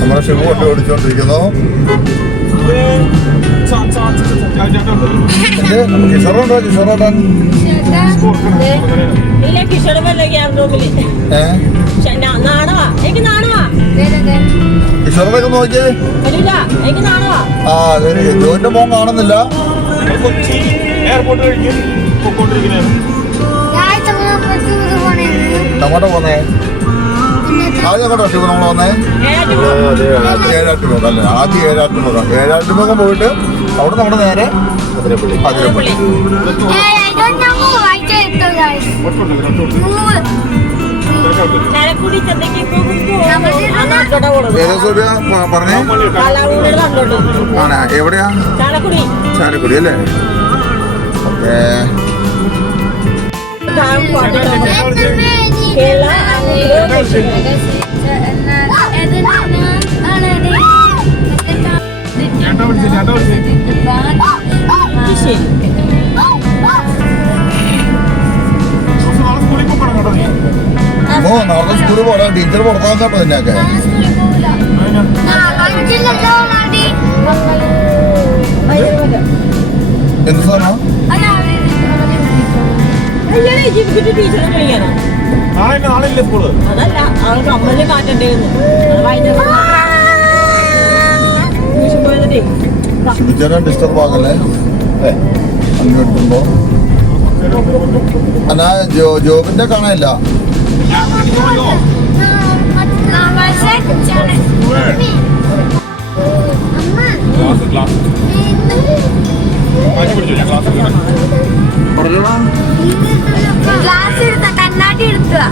നമ്മുടെ ഷിബു കൊണ്ട് ഓടിച്ചോണ്ടിരിക്കുന്നു. കിഷോറുണ്ടോ? കിഷോറേട്ടൻ കിഷോറൊക്കെ നോക്കിയേ. ആ ജോന്റെ മോൻ കാണുന്നില്ല. അങ്ങോട്ടാ പോന്നേ? ആദ്യം അങ്ങോട്ടാ ഷിബു നമ്മൾ വന്നേ? ഏഴാട്ടുമുഖം അല്ലേ? ആദ്യം ഏഴാട്ടുമുഖം. ഏഴാട്ടുമുഖം പോയിട്ട് അവിടെ നമ്മുടെ നേരെ അതിരപ്പള്ളി. പറഞ്ഞേ ആണാ? എവിടെയാ? ചാലക്കുടി അല്ലേ? ഓക്കേ. നാളെ സ്കൂളിൽ പോരാ. ടീച്ചർ പുറത്താൻ കേട്ടോ നിന്നൊക്കെ. എന്ത് സാധനം? ടീച്ചറെ ഡിസ്റ്റർബ് ആകല്ലേ അങ്ങോട്ടുമ്പോ. എന്നാ ജോബിന്റെ കാണാനില്ല. കണ്ണാടി എടുക്കുക.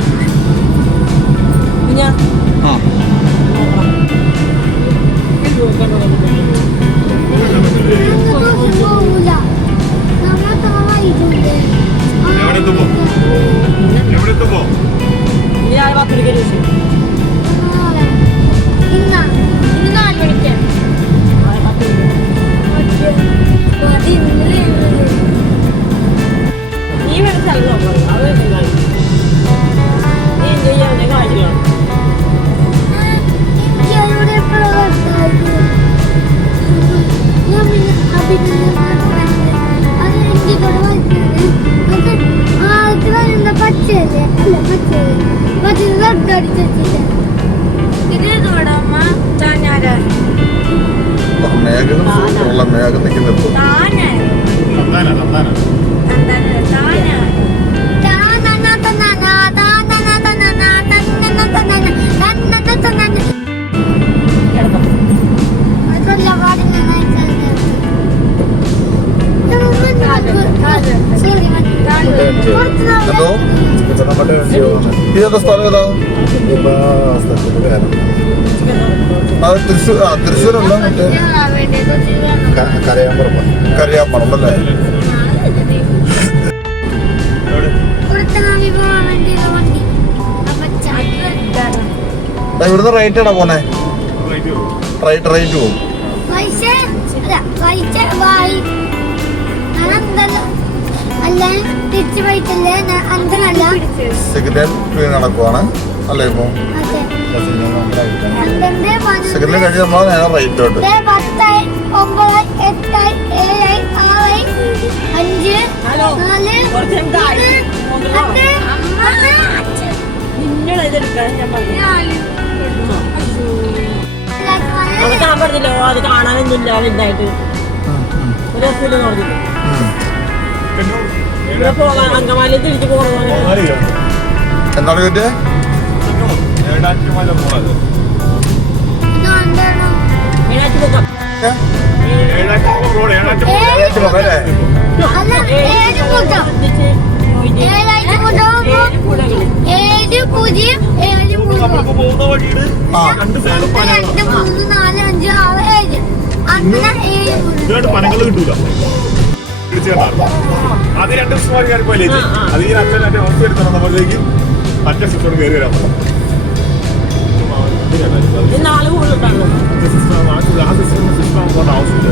മേഘം നിൽക്കുന്നത് എന്തോ? ഇതെന്താ സ്ഥലം? ഏതാ? അത് തൃശ്ശൂരല്ല, മറ്റേ കരയാമ്പറം അല്ലേ? ഇവിടുന്ന് റൈറ്റ് ആണോ പോന്നെ? റൈറ്റ് പോകും. സിഗ്നൽ നടക്കുവാണ് അല്ലേ? ഇപ്പൊ സിഗ്നൽ കഴിഞ്ഞ് നമ്മള് നേരെ റൈറ്റോട്ട്. അത് കാണാനൊന്നുമില്ല. വലുതായിട്ട് അങ്കമാലി തിരിച്ചു പോകണം. എന്താണ് കേട്ടേ? പനങ്ങൾ കിട്ടൂല. അത് രണ്ട് ദിവസം കയറി പോലെ അത് ഈ അച്ഛനെ അവസ്ഥ എടുത്തപ്പോഴേക്കും മറ്റേ സിസ്റ്റോട് കയറി വരാൻ നാളെ സിസ്റ്റം പോകേണ്ട ആവശ്യമില്ല.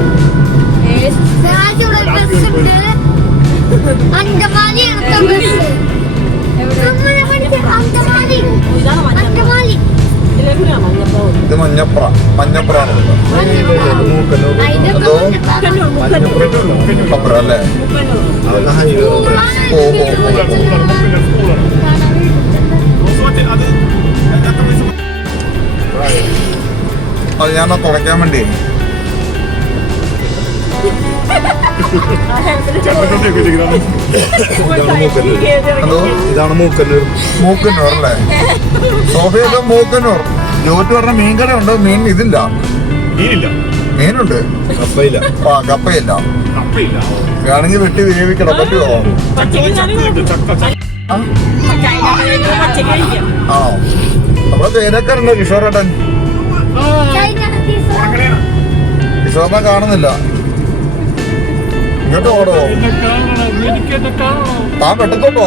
ഇത് മഞ്ഞപ്ര മഞ്ഞപ്രാണ് എന്തോ അപ്പുറം അല്ലേ? ഓ ഓ അത് ഞാൻ തുറയ്ക്കാൻ വേണ്ടി എന്തോ ഇതാണ് മൂക്കന്നൂർ. മൂക്കന്നൂർ അല്ലേ? സോഫയൊക്കെ മൂക്കന്നൂർ. ജോറ്റ് പറഞ്ഞ മീൻ കട ഉണ്ട്. മീൻ ഇതില്ല, മീനില്ല, മീനുണ്ട്, കപ്പയില്ല. ആ കപ്പയില്ല. കപ്പയില്ല. വേണമെങ്കിൽ വെട്ടി വേവിക്കണം. പറ്റുമോ? ആണോ? നമ്മളെ പേരക്കാരുണ്ട് കിഷോറേട്ടൻ. കിഷോറിനെ കാണുന്നില്ല. ഇങ്ങോട്ട് ഓടോ? താൻ വെട്ടത്തോട്ടോ?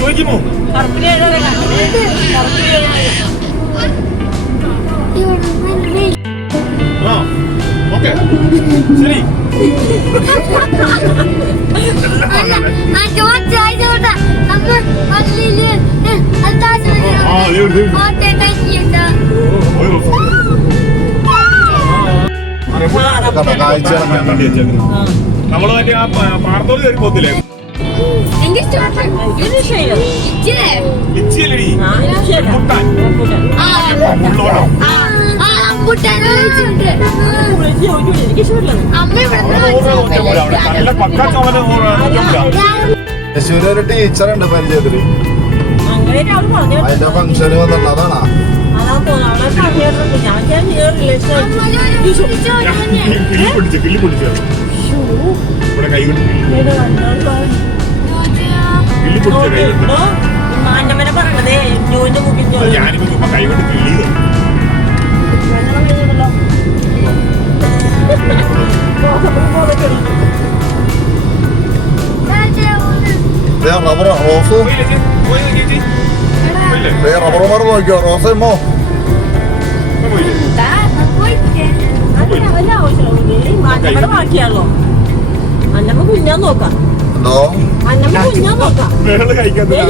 ചോദിക്കുമോ? ആ ഓക്കെ ശരി. കാഴ്ച നമ്മള് മറ്റേ ആ പാടത്തോട് കയറി പോത്തില്ലേ? ലിച്ചിയല്ലടി, മുട്ടാൻ. നല്ല പക്കാ ചോല. തൃശ്ശൂര് ഒരു ടീച്ചറുണ്ട് പരിചയത്തില്. അതിന്റെ ഫംഗ്ഷന് വന്നിട്ടുണ്ട്. അതാണോ? കിള്ളി പൊടിച്ചു ഇവിടെ കൈ കൊണ്ട് കിള്ളി പൊടിച്ച കൈ കൊണ്ട്. മാന്റമ്മനെ പറയണതേ ജോയിന്റെ മുക്കിൽ ഞാനിപ്പോ ചുമ്മാ കൈ കൊണ്ട് കിള്ളിയത്. റബ്ബർ റോസ് റബ്ബർ നോക്കിയോ? റോസമ്മോ മാന്റമ്മയുടെ ബാക്കിയാണല്ലോ. അന്നമ്മ കുഞ്ഞാൻ നോക്കാം. എന്തോ അന്നമ്മ കുഞ്ഞാൻ നോക്കാം.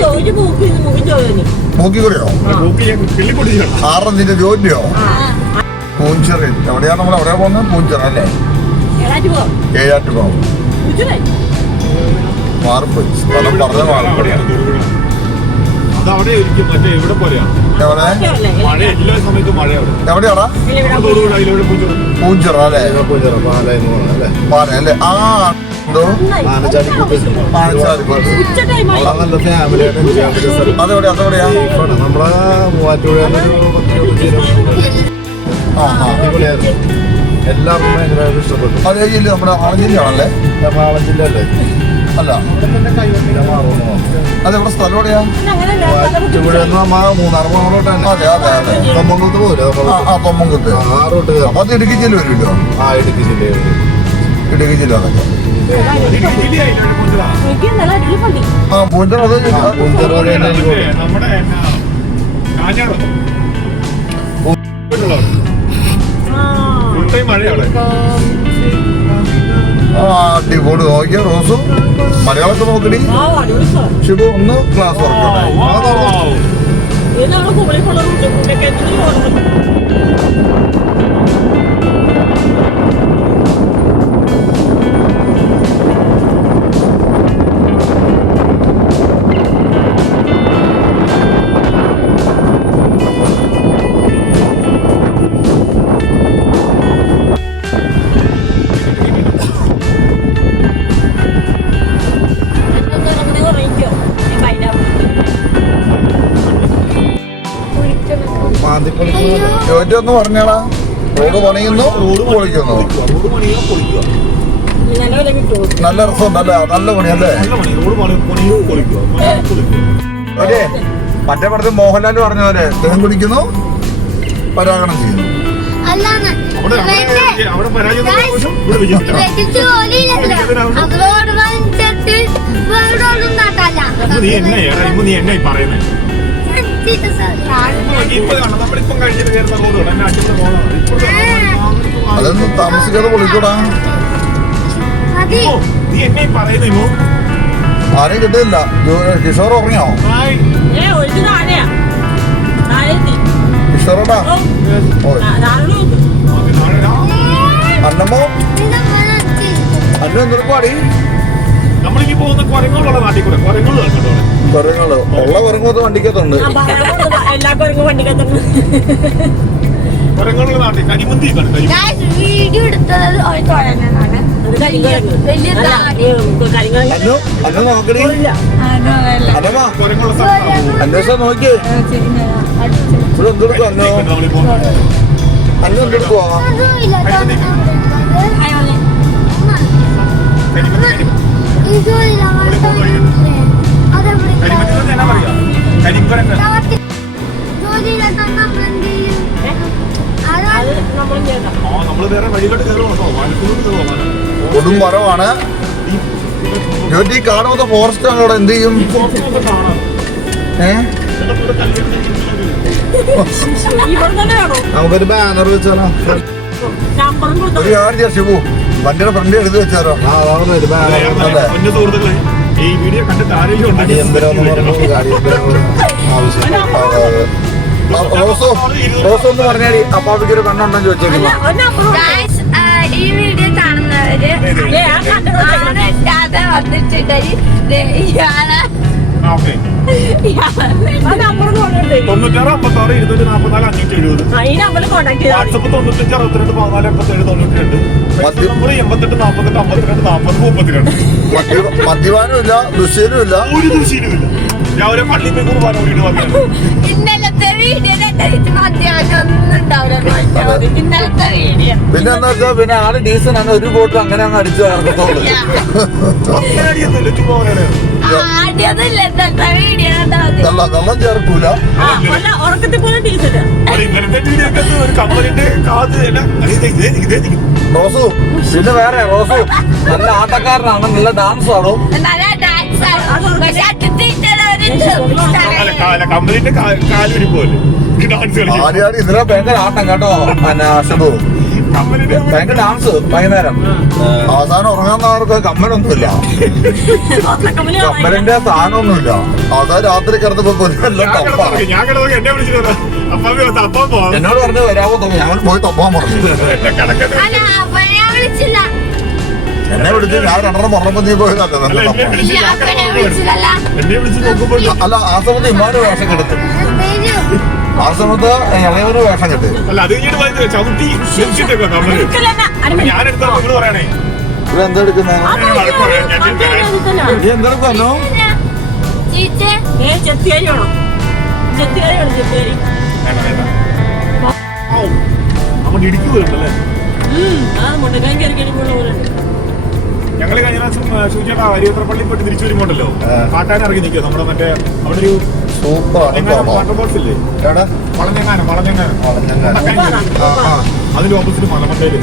ജോലി മൂക്കി ജോലി മൂക്കി കൂടെയോ? കിള്ളി പൊടിച്ചാണ്. ആറെന്തിന്റെ ജോലിയോ? പൂഞ്ചെറി എവിടെയാണ്? നമ്മൾ എവിടെയാ പോകുന്നത്? പൂഞ്ചെറ അല്ലേ? ഏഴാറ്റ് പോകും. മാറിപ്പോയി സ്ഥലം പറഞ്ഞ മാറിപ്പോയി. അതവിടെ ഒരിക്കും മറ്റേ ഇവിടെ പോലെയാ. എവിടെ? മഴ എല്ലാ സമയത്തും മഴ അവിടെ. എവിടെയാടാ? പൂഞ്ചെറ അല്ലേ? പാല അല്ലേ? ആ എന്തോ നല്ല ഫാമിലിയായിട്ട് എൻജോയ് ചെയ്യാൻ പറ്റിയ സ്ഥലം. അതെവിടെയാ? അതെവിടെയാ? നമ്മളെ മൂവാറ്റുപുഴ അടിപൊളിയായിരുന്നു. എല്ലാവർക്കും ഭയങ്കരമായിട്ട് ഇഷ്ടപ്പെട്ടു. അതേ ജില്ല നമ്മുടെ ആള് ജില്ലയാണല്ലേ? എറണാകുളം ജില്ലയല്ലേ? അല്ല അതെവിടെ? സ്ഥലം എവിടെയാ? മൂവാറ്റുപുഴ മൂന്നാർ പോകണോട്ട് തന്നെ. അതെ അതെ അതെ. തൊമ്മൻകുത്ത് പോലും ആ തൊമ്മൻകുത്ത്. ആ റൂട്ട് കയറാം. അത് ഇടുക്കി ജില്ല വരുമല്ലോ. ആ ഇടുക്കി ജില്ലയിൽ ഇടുക്കി ജില്ല അതൊക്കെ. ആ പൂഞ്ചെറ അത് നമ്മുടെ കാഞ്ഞാടോ ഫുൾ ടൈം മഴയാണ്. ആ അടിപൊളി. നോക്കിയ റോസും മലയാളത്തെ നോക്കടി. ഷിബു ഒന്ന് ക്ലാസ് വർക്കോട്ടെ. ഒന്ന് പറഞ്ഞാടാ. റോഡ് പണിയുന്നു, റോഡ് പൊളിക്കുന്നു. റോഡ് പണിയോ പൊളിക്കുക. നല്ല രസമുണ്ടല്ലേ? നല്ല പണിയല്ലേ? റോഡ് പണിയോ പൊളിക്കുക. അതെ മറ്റേ പടത്തിൽ മോഹൻലാൽ പറഞ്ഞ പോലെ തേൻ കുടിക്കുന്നു, പരാഗണം ചെയ്യുന്നു. അവിടെ പരാജയം ഇവിടെ വിജയിച്ചില്ല. നീ എന്നായി പറയുന്നത്? ഇപ്പൊ നമ്മളിപ്പം കഴിഞ്ഞിട്ട് കയറുന്ന റോഡ് അടിപൊളി റോഡാണ്. അതൊന്നും താമസിക്കാതെ പൊളിക്കൂടാ. ഓ, നീ എന്നെ പറയുന്നു ആരെയും കിട്ടിയില്ല. കിഷോർ ഉറങ്ങിയോ? ഒഴിച്ച് താഴെയാ താഴെത്തി കിഷോറോടാ അന്നമ്മോ അന്ന എന്തെടുക്കുവാടി? നമ്മളിനി പോകുന്ന കുരങ്ങളുള്ള നാട്ടിൽ കൂടെ കുരങ്ങൾ കേട്ടോ. കുരങ്ങള് ഉള്ള കുരങ്ങത്ത് വണ്ടിക്കത്തുണ്ട്. എല്ലാ കുരങ്ങും വണ്ടിക്കത്തുണ്ട്. കുരങ്ങളുള്ള നാട്ടിൽ കരിമന്തി കണ്ടു. വീഡിയോ എടുത്തത് ഒരു കുഴങ്ങനാണ്. വലിയ അന്നു അന്ന നോക്കടി. അന്നമ്മ കുരങ്ങളുള്ള സ്ഥലത്താണ് അന്വേഷണം നോക്കിയേ. ഇവിടെ എന്തെടുക്കും അന്നോ? നമ്മളിൽ പോകുന്നത്. അന്ന എന്തെടുക്കുവാ? കരിമന്തി എന്നാ പറയാ? കരിക്കുരങ്ങ്. അത് നമ്മൾ ചെയ്യണം. ആ, നമ്മള് വേറെ വഴിയിലോട്ട് കയറുവാ കേട്ടോ. വനത്തിലോട്ട് കയറുവാ. കൊടും മരമാണ്. ഈ കാട് മൊത്തം ഫോറസ്റ്റ് ആണ്. ഇവിടെ എന്ത് ചെയ്യും? കാണാം. ഇവിടെ തന്നെ വേണോ നമുക്കൊരു ബാനർ വെച്ചാലോ? നമ്പറും കൊടുത്തു. ഒരു കാര്യം ചെയ്യാം ഷിബു, വണ്ടിയുടെ ഫ്രണ്ട് എടുത്ത് വെച്ചാലോ? ഒരു ബാനർ അല്ലേ? കുഞ്ഞു സുഹൃത്തുക്കളെ, ഈ വീഡിയോ കണ്ടിട്ട് ആരെങ്കിലും ഉണ്ടെങ്കിൽ റോസോ റോസോ എന്ന് പറഞ്ഞാൽ അപ്പാപ്പിക്ക് ഒരു കണ്ണുണ്ടെന്ന് ചോദിച്ചേക്കുന്നു. ഈ വീഡിയോ കാണുന്നവര് ആണില്ലാതെ വന്നിട്ടുണ്ടെങ്കിൽ ഇയാളെ ഓക്കെ. നമ്പർ കൊണ്ടുണ്ട് 96 56 244 570. ഈ നമ്പറിൽ കോണ്ടാക്ട് ചെയ്താൽ വാട്സപ്പ് 95 62 14 87 92. മദ്യ- നമ്പർ 88 48 52 40 32. മദ്യപാനം ഇല്ല, ദുശ്ശീലം ഇല്ല. ഒരു ദൂഷ്യമില്ല. രാവിലെ പള്ളിയിൽ പോയി കുർബാന കൂടിയിട്ട് വന്നു. ഇന്നലത്തെ വീഡിയോ മധ്യാഹ്നം ഒന്നും ഉണ്ടാവില്ല. ഇന്നലത്തെ വീഡിയോ പിന്നെ എന്താ വെച്ചാൽ പിന്നെ ആള് ഡീസൻ ആണ്. ഒരു ബോട്ടിൽ അങ്ങനെ അങ്ങ് അടിച്ചു ഇറക്കത്തോളൂ. അങ്ങനെ അടിയൊന്നുമില്ല, ചുമ്മാ പറയണേ. ആദ്യമൊന്നുമില്ല. ഇന്നലത്തെ വീഡിയോ ഉണ്ടാവും. വെള്ളം ചേർക്കൂല. ഉറക്കത്തിൽ പോലെ ടീച്ചർ ഒരു ഇങ്ങനത്തെ വീഡിയോ ഒക്കെ ഒരു കമ്മലിന്റെ കാത് എല്ലാം ഇതേ റോസു പിന്നെ വേറെ റോസു നല്ല ആട്ടക്കാരനാണ്, നല്ല ഡാൻസ് ആണോ? നല്ല ഡാൻസ് ആണ്. പക്ഷെ കമ്മലിന്റെ കാലൊരു പോലെ ഡാൻസ് കളിക്കും. ആര്യാടി ഇതിനെ ഭയങ്കര ആട്ടം കേട്ടോ. പിന്നെ ഷിബു കമ്മലിന്റെ ഭയങ്കര ഡാൻസ് വൈകുന്നേരം. അവസാനം ഉറങ്ങാന്നവർക്ക് കമ്മലൊന്നുമില്ല, കമ്മലിന്റെ സ്ഥാനമൊന്നുമില്ല. അവസാനം രാത്രി കിടന്നപ്പോ ഞാൻ കിടന്നു എന്നെ വിളിച്ചിട്ട് അപ്പം പോവാം. എന്നോട് പറഞ്ഞു വരാമോ തോന്നി. ഞാൻ പോയി തൊപ്പാൻ പറഞ്ഞു. വിളിച്ചില്ല. എന്നെ വിളിച്ച് ഞാൻ 2.5 മുറപ്പം നീ പോയി അല്ല, എന്നെ വിളിച്ച് നോക്കുമ്പോൾ അല്ല ആ സമയത്ത് ഇമ്മാര് വേഷം കെടുത്തു. ആ സമയത്ത് ഇളയൊരു വേഷം കെട്ടി. അല്ല അത് കഴിഞ്ഞിട്ട് പോയത് ചവിട്ടി വെച്ചിട്ടൊക്കെ കമ്മല് ഞാൻ എടുത്താൽ നിങ്ങൾ പറയണേ. ഇത് എന്താ എടുക്കുന്നത്? നീ എന്തെടുക്കുന്നു? ചെത്തിയാരി വേണം. ചെത്തിയാരി വേണം. ചെത്തിയാരി നമ്മൾ ഇടിക്കുന്നുണ്ടല്ലേ. മുണ്ടക്കാൻ കയറി കഴിയുമ്പോൾ പോലെ ഞങ്ങള് കഴിഞ്ഞ പ്രാവശ്യം സൂചിയുടെ അരിയത്രപ്പള്ളി പോയിട്ട് തിരിച്ചു വരുമ്പോണ്ടല്ലോ കാട്ടാൻ ഇറങ്ങി നിൽക്കുക. നമ്മുടെ മറ്റേ അവിടെ ഒരു വാട്ടർ ബോക്സ് ഇല്ലേ, വളഞ്ഞെങ്ങാനം അതിന്റെ ഓപ്പോസിറ്റ് മലമണ്ടയില്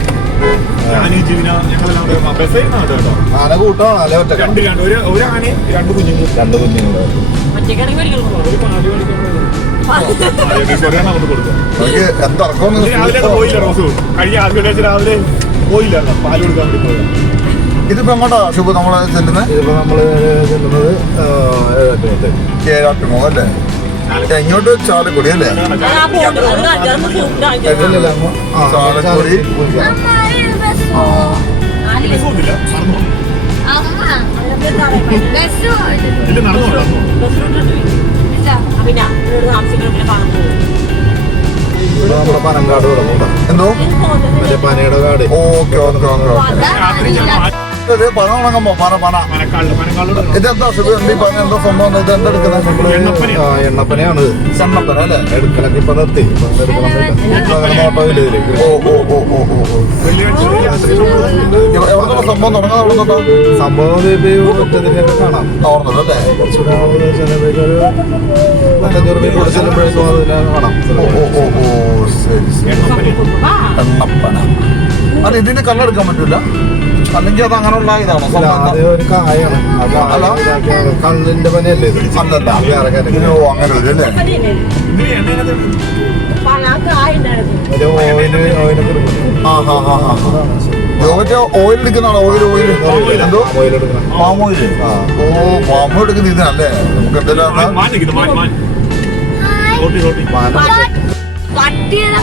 ഞാനീ ജീവന ഞങ്ങളെല്ലാം ബസ്സായിരുന്നു കേട്ടോ. ആന കൂട്ടമാണ് അല്ലെ? ഒറ്റ ഒരു ആനയും 2 കുഞ്ഞുങ്ങൾ. ഒറ്റക്കാണെങ്കിൽ ഒരു പാല് മേടിക്കാൻ നമുക്ക് കൊടുക്കാം. എന്തിറക്കം രാവിലെ പോയില്ല റോസു. കഴിഞ്ഞ ആദ്യ രാവിലെ പോയില്ലായിരുന്നു പാല് കൊടുക്കാൻ വേണ്ടി പോയത്. ഇതിപ്പോ എങ്ങോട്ടാ ഷിബു നമ്മള് ചെല്ലുന്നത്? ഇതിപ്പോ നമ്മള് ചെല്ലുന്നത് ഏഴാട്ടുമോ അല്ലേ? ഇങ്ങോട്ട് ചാലക്കുടി അല്ലേ? ചാലക്കുടി ബസ്സൊന്നുമില്ല, ഇല്ല നടന്നോളൂ. പിന്നെ താമസിക്കുന്ന കാണുന്നു. ഇവിടെ നമ്മുടെ പനങ്കാട് തുടങ്ങും. എന്തോ മറ്റേ പനയുടെ കാട്. Okay okay okay. പണം ഉണങ്ങുമ്പോ പനക്കാട് ഇതെന്താ ഷിബു ഈ പറഞ്ഞ എന്താ സംഭവം? ഇത് എന്തെടുക്കുന്നത്? എണ്ണപ്പനയാണ് ചെണ്ണപ്പന അല്ലേ? എടുക്കലൊക്കെ ഇപ്പൊ നിർത്തി. ഓട്ടോയില് ഇതിലേക്ക് ഓ ഓ ഓ ഓ ഓ ഓ. എവിടെ സംഭവം തുടങ്ങാൻ തുടങ്ങുന്നുണ്ടോ? സംഭവം ഒറ്റതിരിയൊക്കെ കാണാം. ഓർമ്മല്ലേ? കുറച്ചുകൂടെ ചെല്ലുമ്പോഴേക്കൊരു 55 രൂപ കൂടെ ചെല്ലുമ്പോഴേക്കും അതിനെ കാണാം. ഓ ഓ ഓ ഓ ശരി ശരി. എണ്ണപ്പന അത് ഇതിന് കല്ലെടുക്കാൻ പറ്റൂല, അല്ലെങ്കിൽ അത് അങ്ങനെയുള്ള ഇതാണോ? അത് ഒരു കായാണ്. അല്ല. കള്ളിന്റെ പനിയല്ലേ ഇത്? അല്ലല്ല വേറെ കാര്യം. ഇതിന് അങ്ങനെ വരും അല്ലേ? ഒരു ഓയില് കൊടുക്കും. ആ മറ്റേ ഓയിൽ എടുക്കുന്നതാണോ? ഓയിൽ എന്തോ പാം ഓയില്. ഓ പാം ഓയിൽ എടുക്കുന്ന ഇതിനല്ലേ നമുക്ക് എന്തെല്ലാം പട്ടിയുടെ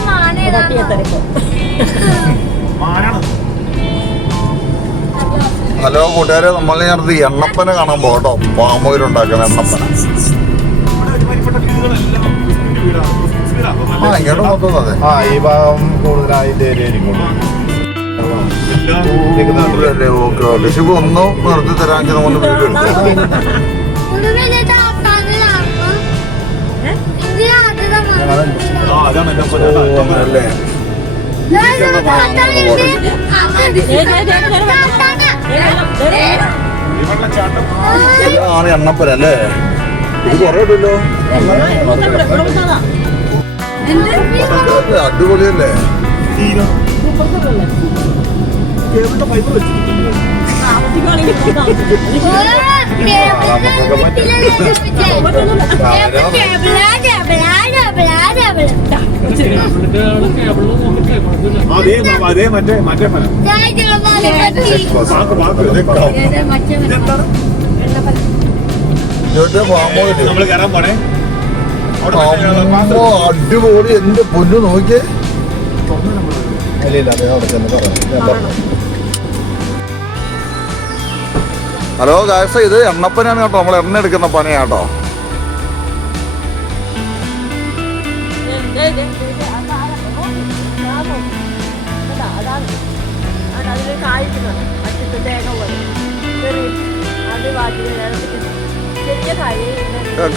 ഹലോ കൂട്ടുകാരെ, നമ്മൾ ഞാനത് എണ്ണപ്പന കാണാൻ പോകട്ടോ. പാം ഓയിൽ ഉണ്ടാക്കുന്ന എണ്ണപ്പന. ഇങ്ങോട്ട് മൊത്തം അതെ. ഈ ഭാഗം കൂടുതലായിട്ട് ഏരിയ ആയിരിക്കും. Okay okay. ശിവ ഒന്നും നിർത്തി തരാമെങ്കിൽ നമ്മൾ വീഡിയോ എടുക്കാം. അല്ലേ ഇതാണ് എണ്ണപ്പന അല്ലേ? ഇത് കുറേ ഇല്ലല്ലോ. അടിപൊളിയല്ലേ? അതേ മറ്റേ ഫലം നമ്മള് കയറാൻ പോണേ. അടിപൊളി. എന്റെ പൊന്നു നോക്കിയേ. ഹലോ ഗായ്സ്, ഇത് എണ്ണപ്പനയാണ് കേട്ടോ. നമ്മൾ എണ്ണ എടുക്കുന്ന പനയാട്ടോ.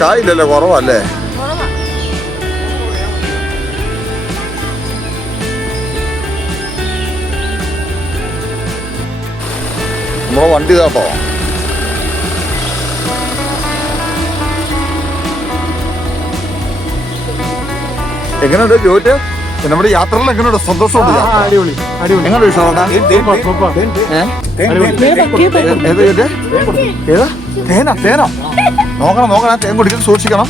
കായില്ലല്ലോ, കുറവല്ലേ? നമ്മളെ വണ്ടി കേട്ടോ. എങ്ങനെയുണ്ട് ജോറ്റ്? നമ്മുടെ യാത്രയിൽ എങ്ങനെയുണ്ട്? സന്തോഷമുണ്ട്? എങ്ങനെയുണ്ട് വിഷാദ? ഏതാ തേനാ? തേനോ? നോക്കണം നോക്കണം. തേൻ കുടിക്കാൻ സൂക്ഷിക്കണം.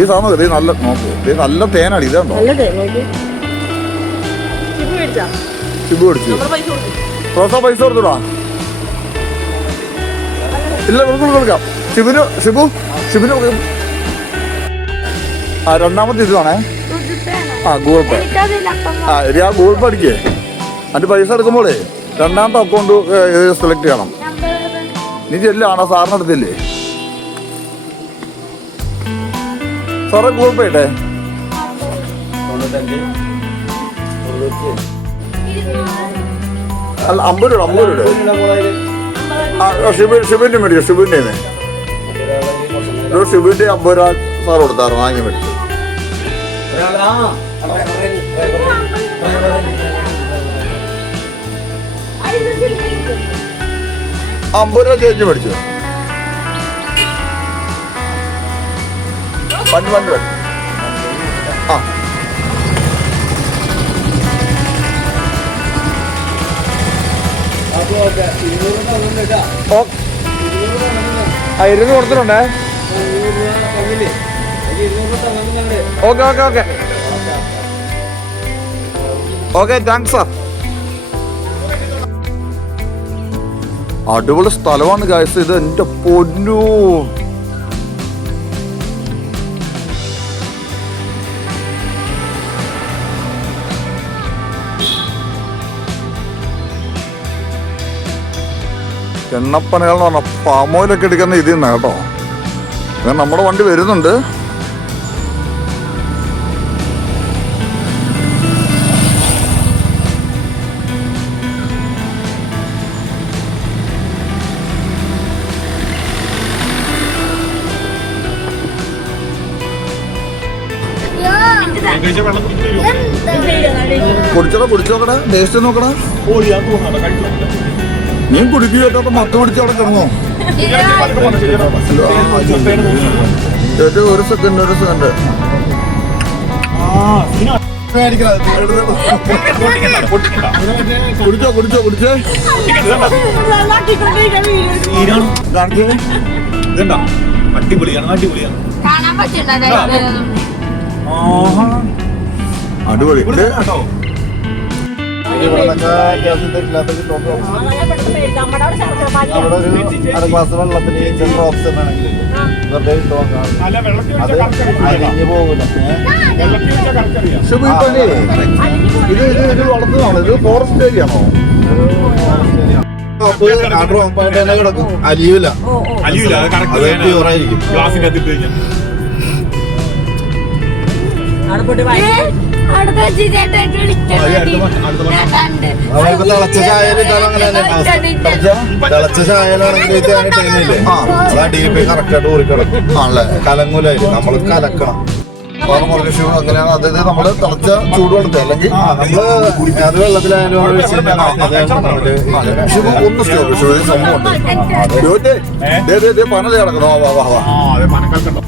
ഈ സാധനം ഇത് നല്ല നോക്കൂ. ഇത് നല്ല തേനാണ്. ഇതുണ്ടോ? ഷിബു മേടിച്ചു. റോസ പൈസ കൊടുത്തൂടാ? ഇല്ല, കൊടുക്കാം. ഷിബുന് രണ്ടാമത്തെ ഇതാണേ. ഗൂഗിൾ പേ. ഗൂഗിൾ പേ അടിക്കേ. അതിന്റെ പൈസ എടുക്കുമ്പോഴേ രണ്ടാമത്തെ അക്കൗണ്ട് സെലക്ട് ചെയ്യണം. നീ ചെല്ലാണോ? സാറിന് അടുത്തില്ലേ? സാറേ ഗൂഗിൾ പേ ഇട്ടേ. അല്ല 50 രൂപ. ഷിബിന്റെ മേടിക്കും. ഷിബിന്റെ 50 രൂപ സാർ കൊടുത്തായിരുന്നു. വാങ്ങി മേടിച്ചു. 50 രൂപ ചേഞ്ച് മേടിച്ചു. പണ്ട് ആ 200 കൊടുത്തിട്ടുണ്ടേ. Okay okay okay okay. Thanks sir. അടിപൊളി സ്ഥലമാണ് ഗായ്സ് ഇത്. എൻ്റെ പൊന്നു. എണ്ണപ്പനകൾ എന്ന് പറഞ്ഞാൽ പാം ഓയിലൊക്കെ എടുക്കുന്ന ഇതിൽ നിന്നാണ് കേട്ടോ. നമ്മുടെ വണ്ടി വരുന്നുണ്ട്. കുടിച്ചോക്കടാ. ടേസ്റ്റ് നോക്കടാ. നീ കുടിക്കുക മത്ത പിടിച്ച് അവിടെ കിടന്നോ? ഒരു സെക്കൻഡ് കുടിച്ചേ കാണിച്ചേ. ഇതെന്താ അടിപൊളിയാണ് അടിപൊളിയാണ്. കാണാൻ പറ്റുന്നുണ്ടോ അടിപൊളി. ഇവിടെ കേട്ടോ ഇവിടെയൊക്കെ ഗ്യാസിന്റെ ഇല്ലാത്തൊരു പ്രോബ്ലം. അവിടെ ഒരു അര ഗ്ലാസ് വെള്ളത്തിന് ജനറൽ ഓപ്ഷൻ ആണെങ്കിൽ വെറുതെ ഇട്ട് നോക്കാം. അല്ല വെള്ളത്തിൽ അത് വെച്ചാൽ കറക്റ്റ് അരിഞ്ഞു പോകില്ല. വെള്ളത്തിൽ വെച്ചാൽ കറക്റ്റ് അറിയാം. പക്ഷെ ഈ പനി ഇത് വളർത്തുന്നതാണോ? ഇത് ഫോറസ്റ്റ് ഏരിയ ആണോ? ഡ്രോപ്പായിട്ട് തന്നെ കിടക്കും, അലിയൂല. അലിയില്ല അത് അത് കറക്റ്റ് പ്യൂറായിരിക്കും. ഗ്ലാസിന്റെ അകത്തിട്ട് കഴിഞ്ഞാൽ അടുത്ത ചേട്ടൻ അവർക്ക് തിളച്ച ചായയിലിട്ടാൽ അങ്ങനെ തന്നെ തിളച്ച ചായയിലാണെങ്കിൽ ടൈമില്ലേ അത് അടിയിൽ പോയി കറക്റ്റായിട്ട് ഊറിക്കിടക്കും. ആണല്ലേ? കലങ്ങൂലായിരിക്കും, നമ്മൾ കലക്കണം. അങ്ങനെയാണ്. അതായത് നമ്മള് തിളച്ച ചൂടുവെള്ളത്തെ അല്ലെങ്കിൽ നമ്മള് അത് വെള്ളത്തിലായാലും ഒന്ന് സംഭവമുണ്ട്. പനല കിടക്കണോ? അതെ പനക്കൽക്കുണ്ടോ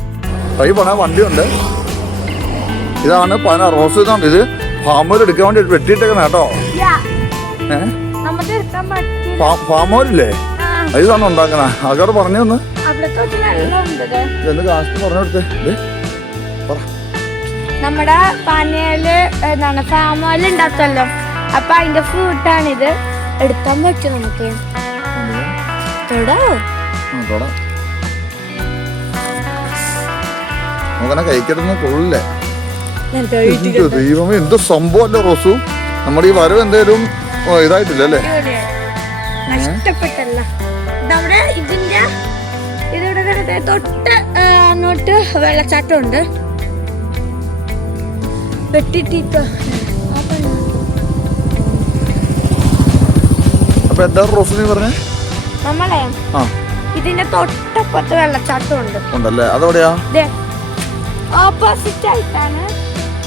ഈ പണ വണ്ടിയുണ്ട്. ഇതാണ് പന റോസ്. ഇതാണ് ഇത് ഫാമോയിൽ എടുക്കാൻ വേണ്ടി വെട്ടിയിട്ടേക്കണ കേട്ടോ. നമുക്ക് എടുക്കാൻ പറ്റില്ല. ഫാമോയില്ലേ ഇതാണ് ഉണ്ടാക്കണ. ആൾക്കാർ പറഞ്ഞു തന്ന് അവിടെ തൊട്ട് വെള്ളമുണ്ട്. എന്ന് കാസ്റ്റ് പറഞ്ഞെടുത്തേ. നമ്മുടെ പനയില് എന്താണ് ഫാമോയിൽ ഉണ്ടാക്കല്ലോ, അപ്പൊ അതിന്റെ ഫ്രൂട്ടാണിത്. എടുക്കാൻ പറ്റും നമുക്ക്. തൊടാവോ? നമുക്കങ്ങനെ കഴിക്കരുന്ന് കൊള്ളില്ലേ? ദൈവമേ എന്ത് സംഭവല്ലേ റോസു. നമ്മുടെ ഈ വരവ് എന്തേലും ഇതായിട്ടില്ല അല്ലേ? നഷ്ടപ്പെട്ടല്ല. നമ്മുടെ ഇതിന്റെ ഇതിവിടെ തൊട്ട് അങ്ങോട്ട് വെള്ളച്ചാട്ടം ഉണ്ട്. വെട്ടിട്ടിട്ട് അപ്പൊ എന്താ റോസു നീ പറഞ്ഞേ? നമ്മളെ ആ ഇതിന്റെ തൊട്ടപ്പുറത്ത് വെള്ളച്ചാട്ടം ഉണ്ട്. ഉണ്ടല്ലേ? അതെവിടെയാ? ഓപ്പോസിറ്റ് ആയിട്ടാണ്.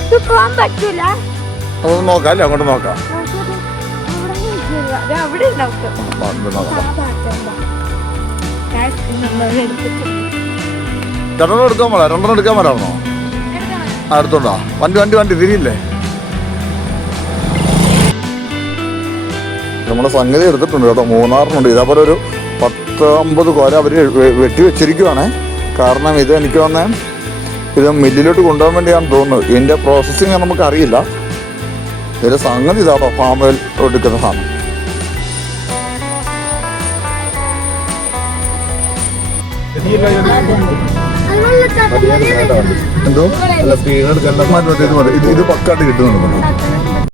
ഇത് പോകാൻ പറ്റൂല. അതൊന്ന് നോക്കാം അല്ലേ? അങ്ങോട്ട് നോക്കാം. അവിടെ ഉണ്ടാവും. രണ്ടെണ്ണം എടുക്കാൻ പോലാ? രണ്ടെണ്ണം എടുക്കാൻ പോലാണോ? ആ എടുത്തോണ്ടാ. വണ്ടി തിരിയില്ലേ? നമ്മളെ സംഗതി എടുത്തിട്ടുണ്ട് കേട്ടോ. 3-6 ഇതേപോലെ ഒരു 10-50 കോല അവർ വെട്ടി വെച്ചിരിക്കുവാണേ. കാരണം ഇത് എനിക്ക് വന്നേ ഇത് മില്ലിലോട്ട് കൊണ്ടുപോകാൻ വേണ്ടിയാണ് തോന്നുന്നത്. ഇതിൻ്റെ പ്രോസസ്സിങ് നമുക്കറിയില്ല. ഇതിൻ്റെ സംഗതി ഇതാട്ടോ ഫാമിൽ എടുക്കുന്ന സാധനം. എന്തോ സ്പീഡ് എടുക്കാൻ ഇത് പക്കാട്ട് കിട്ടുന്നുണ്ട്.